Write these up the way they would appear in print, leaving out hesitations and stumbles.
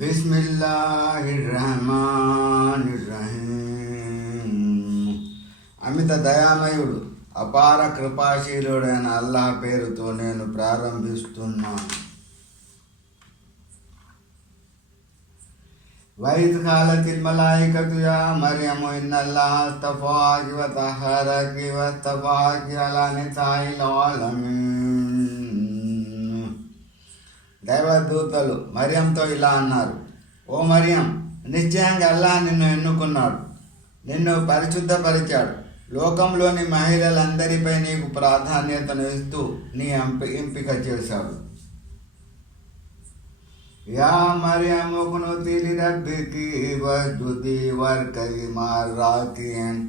బిస్మిల్లాహిర్రహమానిర్రహీం. అమిత దయామయుడు అపార కృపాశీలుడైన అల్లాహ్ పేరుతో నేను ప్రారంభిస్తున్నాను. వైద్ ఖాలతిల్ మలాయికతు యా మర్యము ఇన్నల్లాహ అస్తఫాకి వ తహరకి వస్తఫాకి అలా నిసాయిల్ ఆలమీన్. దైవదూతలు మరియంతో ఇలా అన్నారు: ఓ మరియం, నిశ్చయంగా అల్లాహ్ నిన్ను ఎన్నుకున్నాడు, నిన్ను పరిశుద్ధపరిచాడు, లోకంలోని మహిళలందరిపై నీకు ప్రాధాన్యతను ఇస్తూ నీ ఎంపిక చేశాడు. యా మరియము కునుతి లిరబ్బికి వస్జుది వర్కయి మారాకిన్.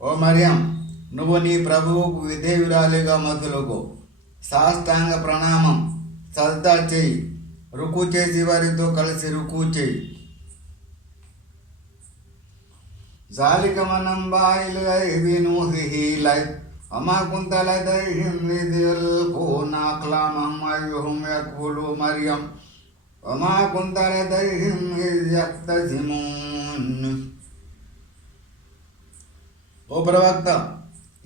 ఓ మరియం, నువ్వు నీ ప్రభువుకు విధేయురాలిగా మొదలుకో, సాష్టాంగ ప్రణామం సజ్దా చేయి, రుకు చేసి వారితో కలిసి రుకు చేయి. ذلك من أنباء الغيب نوحيه إليك وما كنت لديهم إذ يلقون أقلامهم أيهم يكفل مريم وما كنت لديهم إذ يختصمون. ఓ ప్రవక్త,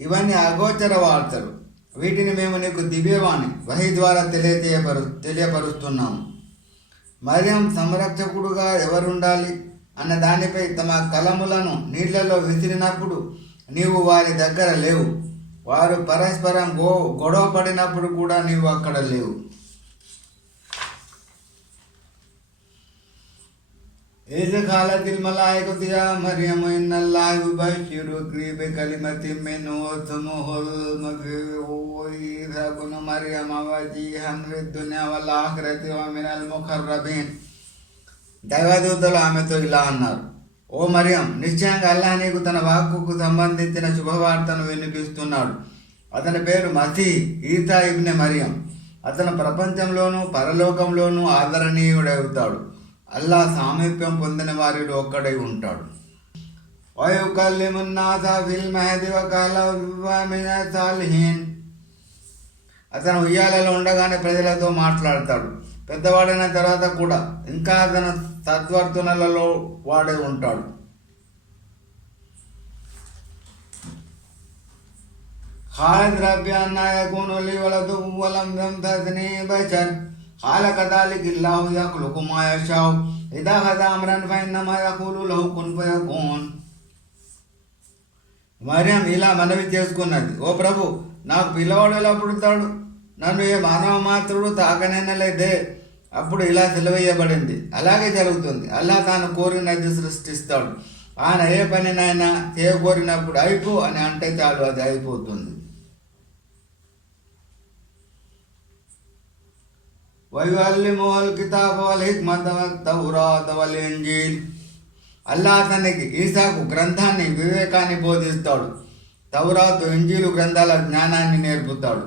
ఇవన్నీ అగోచర వార్తలు, వీటిని మేము నీకు దివ్యవాణి వహీ ద్వారా తెలియపరుస్తున్నాము. మరియం సంరక్షకుడుగా ఎవరుండాలి అన్న దానిపై తమ కలములను నీళ్లలో విసిరినప్పుడు నీవు వారి దగ్గర లేవు. వారు పరస్పరం గొడవ పడినప్పుడు కూడా నీవు అక్కడ లేవు. ఏజ్ ఖాలతిల్ మలాయికతు యా మర్యము ఇన్నల్లాహ యుబష్షిరుకి బికలిమతిన్ మిన్హు ఇస్ముహుల్ మసీహు ఈసా ఇబ్ను మర్యమ వజీహన్ ఫిద్దున్యా వల్ ఆఖిరతి వ మినల్ ముఖర్రబీన్. దైవదూతలు ఆమెతో ఇలా అన్నారు: ఓ మరియం, నిశ్చయంగా అల్లాహ్ నీకు తన వాక్కుకు సంబంధించిన శుభవార్తను వినిపిస్తున్నాడు. అతని పేరు మసీహ్ ఈసా ఇబ్నె మరియం. అతను ప్రపంచంలోనూ పరలోకంలోనూ ఆదరణీయుడవుతాడు. అల్లాహ్ సామీప్యం పొందిన వారిలో ఒక్కడై ఉంటాడు. వయుకల్లిమున్నాస ఫిల్ మహది వకహలా మినస్ సాలిహీన్. అతను ఉయ్యాలలో ఉండగానే ప్రజలతో మాట్లాడతాడు. పెద్దవాడైన తర్వాత కూడా ఇంకా అతను సద్వర్తనలలో వాడే ఉంటాడు. ఖాలిద్ రబ్బి అన్నా యకూను లీ వలదు వలం యమ్తస్నీ బషర్ ఖాల కదాలిక అల్లాహు యఖ్లుఖు మా యషాఉ ఇదా ఖదా అమ్రన్ ఫఇన్నమా యఖూలు లహు కున్ ఫయకూన్. మరియం ఇలా మనవి చేసుకున్నది: ఓ ప్రభు, నాకు పిల్లవాడు ఎలా పుడతాడు? నన్ను ఏ మానవ మాత్రుడు తాకనేనలేదే. అప్పుడు ఇలా సెలవేయబడింది: అలాగే జరుగుతుంది. అల్లాహ్ తాను కోరినది సృష్టిస్తాడు. ఆయన ఏ పనినైనా చేయకోరినప్పుడు అయిపో అని అంటే చాలు, అది అయిపోతుంది. వయుఅల్లిముహుల్ కితాబ వల్ హిక్మత వత్ తౌరాత వల్ ఇంజీల్. అల్లాహ్ అతనికి ఈసాకు గ్రంథాన్ని, వివేకాన్ని బోధిస్తాడు. తౌరాతు, ఇంజీలు గ్రంథాల జ్ఞానాన్ని నేర్పుతాడు.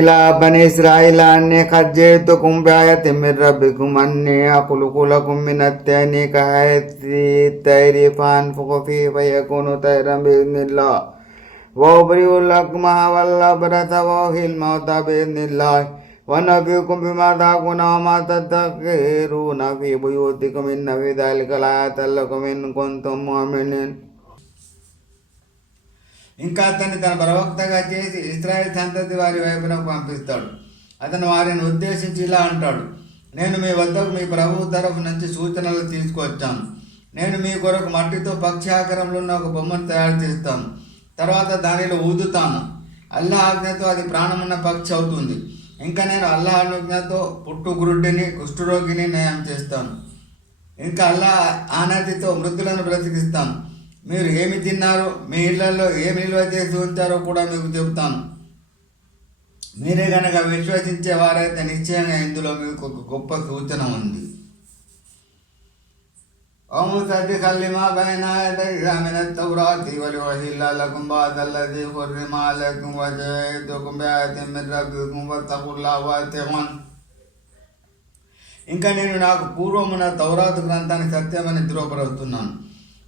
ఇలా బనీ ఇస్రాయిల్ అన్నీ ఖజ్జైతుకుం బిఆయతిం మిర్ రబ్బికుం అన్నీ అఖ్లుఖు లకుం మినత్ తైని కహయతి తైరి ఫన్ఫుఖు ఫీహి ఫయకూను తైరన్ బిఇذنిల్లాహ్ వఉబ్రిఉల్ అక్మహ వల్ అబ్రస వఉహ్యిల్ మౌత బిఇذنిల్లాహ్ వనబిఉకుం బిమా తఅకూన వమా తదక్కరూన ఫీ బుయూతికుం ఇన్న ఫీ ذلిక లఆయతన్ లకుం ఇన్ కుంతుం ముమినీన్. ఇంకా అతన్ని తన ప్రవక్తగా చేసి ఇశ్రాయేల్ సంతతి వారి వైపునకు పంపిస్తాడు. అతను వారిని ఉద్దేశించి ఇలా అంటాడు: నేను మీ వద్దకు మీ ప్రభువు తరఫు నుంచి సూచనలు తీసుకువచ్చాను. నేను మీ కొరకు మట్టితో పక్షి ఆకారంలో ఉన్న ఒక బొమ్మను తయారు చేస్తాను. తర్వాత దానిలో ఊదుతాను. అల్లాహ్ ఆజ్ఞతో అది ప్రాణమున్న పక్షి అవుతుంది. ఇంకా నేను అల్లాహ్ అనుజ్ఞతో పుట్టుగురుడ్డిని, కుష్ఠరోగిని నయం చేస్తాను. ఇంకా అల్లాహ్ ఆనతితో మృతులను బ్రతికిస్తాను. మీరు ఏమి తిన్నారో, మీ ఇళ్లలో ఏమి నిల్వ చేసి ఉంచారో కూడా మీకు చెబుతాను. మీరే కనుక విశ్వసించే వారైతే నిశ్చయంగా ఇందులో మీకు ఒక గొప్ప సూచన ఉంది. వముసద్దిఖన్ లిమా బైన యదైహి మినత్ తౌరాతి వలియుహిల్ల లకుం బఅదల్లదీ హుర్రిమ అలైకుం వజయితుకుం బిఆయతిన్ మిర్ రబ్బికుం వత్తఖుల్లాహ వఅతిఊన్. ఇంకా నేను నాకు పూర్వమున తౌరాతు గ్రంథాన్ని సత్యమని ధృవపరుస్తున్నాను.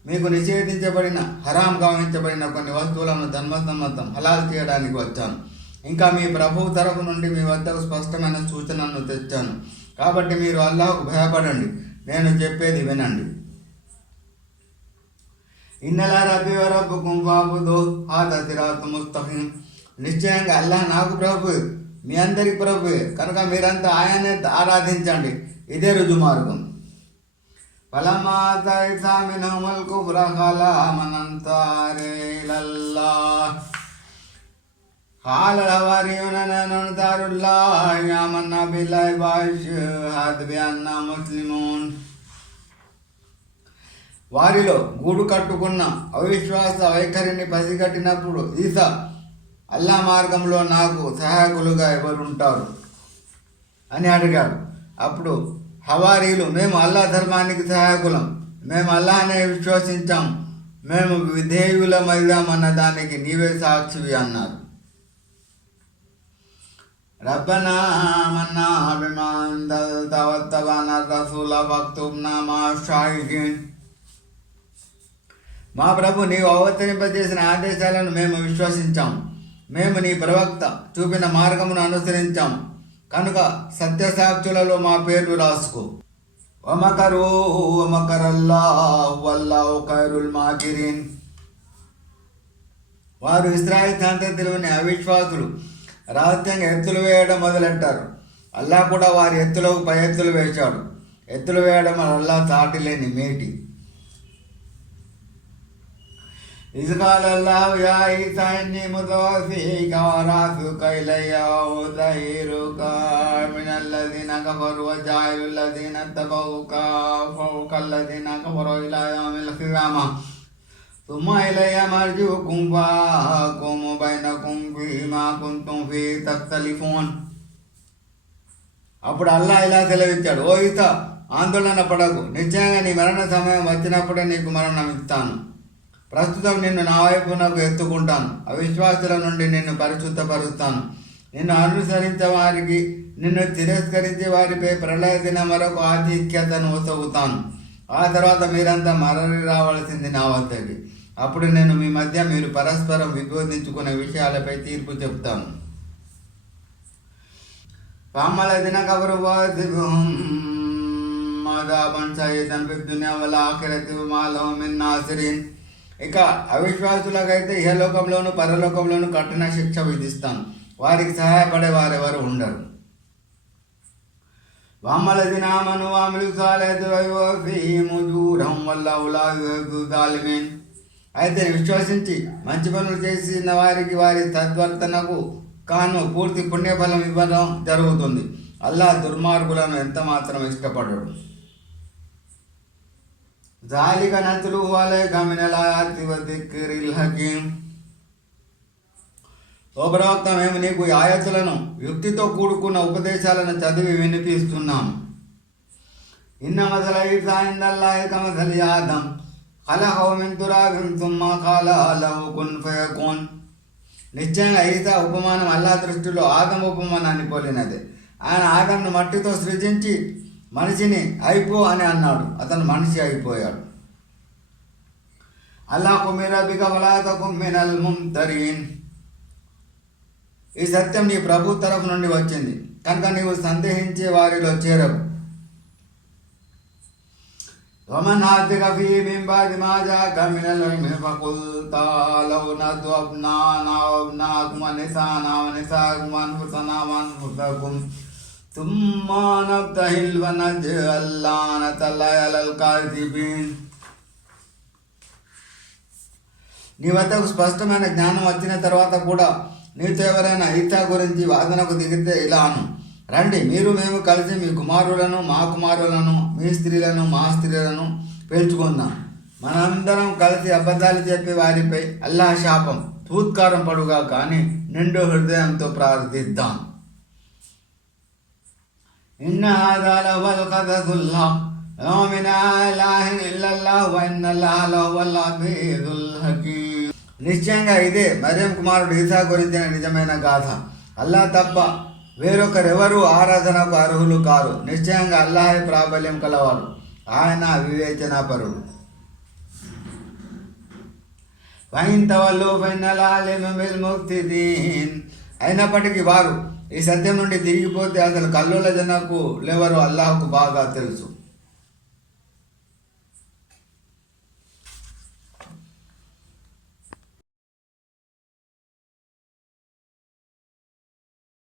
మీకు నిషేధించబడిన, హరాం గావించబడిన కొన్ని వస్తువులను ధర్మసమ్మతం హలాల్ చేయడానికి వచ్చాను. ఇంకా మీ ప్రభువు తరఫు నుండి మీ వద్దకు స్పష్టమైన సూచనను తెచ్చాను. కాబట్టి మీరు అల్లాహ్కు భయపడండి. నేను చెప్పేది వినండి. ఇన్నలా రబ్బి రబ్బుకుం ఫాబుదు హాదా సిరాతు ముస్తఖీం. నిశ్చయంగా అల్లాహ్ నాకు ప్రభు, మీ అందరి ప్రభు కనుక మీరంతా ఆయనే ఆరాధించండి, ఇదే రుజు మార్గం. ఫలమ్మా తైసా మిన్హుముల్ కుఫ్ర ఖలా మన్ అంసారీ ఇలల్లాహ్ ఖాల హవారియూన నహ్ను అన్సారుల్లాహ్ ఆమన్నా బిల్లాహి వష్హద్ బిఅన్నా ముస్లిమూన్. వారిలో గూడు కట్టుకున్న అవిశ్వాస వైఖరిని పసిగట్టినప్పుడు ఈసా, అల్లా మార్గంలో నాకు సహాయకులుగా ఎవరుంటారు అని అడిగాడు. అప్పుడు హవారీలు, మేము అల్లా ధర్మానికి సహాయకులం, మేము అల్లాహనే విశ్వసించాం, మేము విధేయులమయ్యామన్న దానికి నీవే సాక్షివి అన్నారు. రబ్బనా ఆమన్నా బిమా అంజల్త వత్తబఅనా రసూల ఫక్తుబ్నా మఅ షాహిదీన్. మా ప్రభు, నీవు అవతరింపజేసిన ఆదేశాలను మేము విశ్వసించాం, మేము నీ ప్రవక్త చూపిన మార్గమును అనుసరించాం కనుక సత్యసాక్షులలో మా పేర్లు రాసుకో. వమకరూ వమకరల్లాహు వల్లాహు ఖైరుల్ మాకిరీన్. వారు ఇశ్రాయేలు సంతతిలోని అవిశ్వాసులు రహస్యంగా ఎత్తులు వేయడం మొదలెట్టారు. అల్లాహ్ కూడా వారి ఎత్తులకు పై ఎత్తులు వేశాడు. ఎత్తులు వేయడం అల్లాహ్ సాటి లేని మేటి. ఇజ్ ఖాల అల్లాహు యా ఈసా ఇన్నీ ముతవఫీక వరాఫిఉక ఇలయ్య వముతహిరుక మినల్లదీన కఫరు వజాయిలుల్లదీన తబౌక ఫౌకల్లదీన కఫరు ఇలా యౌమిల్ ఖియామహ్ సుమ్మ ఇలయ్య మర్జిఉకుం ఫఅహ్కుము బైనకుం ఫీమా కుంతుం ఫీహి తఖ్తలిఫూన్. అప్పుడు అల్లాహ్ ఇలా సెలవిచ్చాడు, ఓ ఈసా, ఆందోళన పడకు, నిశ్చయంగా నీ మరణ సమయం వచ్చినప్పుడే నీకు మరణం ఇస్తాను. ప్రస్తుతం నిన్ను నా వైపు నాకు ఎత్తుకుంటాను, అవిశ్వాసుల నుండి నిన్ను పరిశుద్ధపరుస్తాను. నిన్ను అనుసరించే వారికి, నిన్ను తిరస్కరించే వారిపై ప్రళయ దినం వరకు ఆధిక్యతను ఒసగుతాను. ఆ తర్వాత మీరంతా మరలి రావాల్సింది నా వద్దకి. అప్పుడు నేను మీ మధ్య మీరు పరస్పరం విభేదించుకునే విషయాలపై తీర్పు చెప్తాను. ఫామల దిన కబరు మదాబన్ సయ్యిదన్ ఫిద్ దునియా వల్ ఆఖిరతి వమా లహుం మిన్ నాసిరీన్. ఇక అవిశ్వాసులకైతే ఇహలోకంలోను పరలోకంలోను కఠిన శిక్ష విధిస్తాను, వారికి సహాయపడే వారెవరు ఉండరు. వమ్మలదిన ఆమను వఅమిలు సాలిహాతి ఫయువఫీహిమ్ ఉజూరహుం వల్లాహు లా యుహిబ్బు జాలిమీన్. అయితే విశ్వసించి మంచి పనులు చేసిన వారికి వారి సద్వర్తనకు కాను పూర్తి పుణ్యఫలం ఇవ్వడం జరుగుతుంది. అల్లాహ్ దుర్మార్గులను ఎంత మాత్రం ఇష్టపడడు. ذَلِكَ نَتْلُوهُ عَلَيْكَ مِنَ الْآيَاتِ وَالذِّكْرِ الْحَكِيمِ. ఓ ప్రవక్త, మేము నీకు ఆయతులను, యుక్తితో కూడుకున్న ఉపదేశాలను చదివి వినిపిస్తున్నాము. ఇన్న మసల ఈసా ఇందల్లాహి కమసలి ఆదం ఖలఖహు మిన్ తురాబిన్ థుమ్మ ఖాల లహు కున్ ఫయకూన్. నిశ్చయంగా ఈసా ఉపమానం అల్లాహ్ దృష్టిలో ఆదం ఉపమానాన్ని పోలినదే. ఆయన ఆదంను మట్టితో సృజించి మనిషిని అయిపో అని అన్నాడు, అతను మనిషి అయిపోయాడు. అల్లాహ్ కుమిర బిక వలా తకుం మినల్ ముంతరీన్. ఈ సత్యం నీ ప్రభు తరఫు నుండి వచ్చింది కనుక నీవు సందేహించే వారిలో చేరవు. వమన్ హాదిక ఫీ మిన్ బాది మా జాక మినల్ ఇల్మి ఫకుల్ తాలౌ నదు అబ్నానా వబ్నాకుం వనిసానా వనిసాకుం వన్ఫుసనా వన్ఫుసకుం ثم نبتهل ونجعل لعنة الله على الكاذبين. నీ వద్దకు స్పష్టమైన జ్ఞానం వచ్చిన తర్వాత కూడా నీతో ఎవరైనా ఈసా గురించి వాదనకు దిగితే ఇలా అను, రండి, మీరు మేము కలిసి మీ కుమారులను మా కుమారులను, మీ స్త్రీలను మా స్త్రీలను పేల్చుకుందాం. మనందరం కలిసి అబద్ధాలు చెప్పి వారిపై అల్లాహ్ శాపం తూత్కారం పడుగా కానీ నిండు హృదయంతో ప్రార్థిద్దాం. ఇన్న హాదా లహువల్ ఖససుల్ హక్ లా ఇలాహ ఇల్లల్లాహు వ ఇన్నల్లాహ లహువల్ అజీజుల్ హకీమ్. నిశ్చయంగా ఇదే మర్యం కుమారుడు ఈసా గురించిన నిజమైన గాథ. అల్లాహ్ తప్ప వేరొకరెవరూ ఆరాధనకు అర్హులు కారు. నిశ్చయంగా అల్లాహే ప్రాబల్యం కలవాడు, ఆయన వివేచనాపరుడు. ఫైన్ తవల్లు ఫైనల్ ఆలిము బిల్ ముఫ్తిదీన్. అయినప్పటికీ వారు ఈ సత్యం నుండి తిరిగిపోతే అసలు కల్లోల జనకు లేవరు అల్లాహకు బాగా తెలుసు.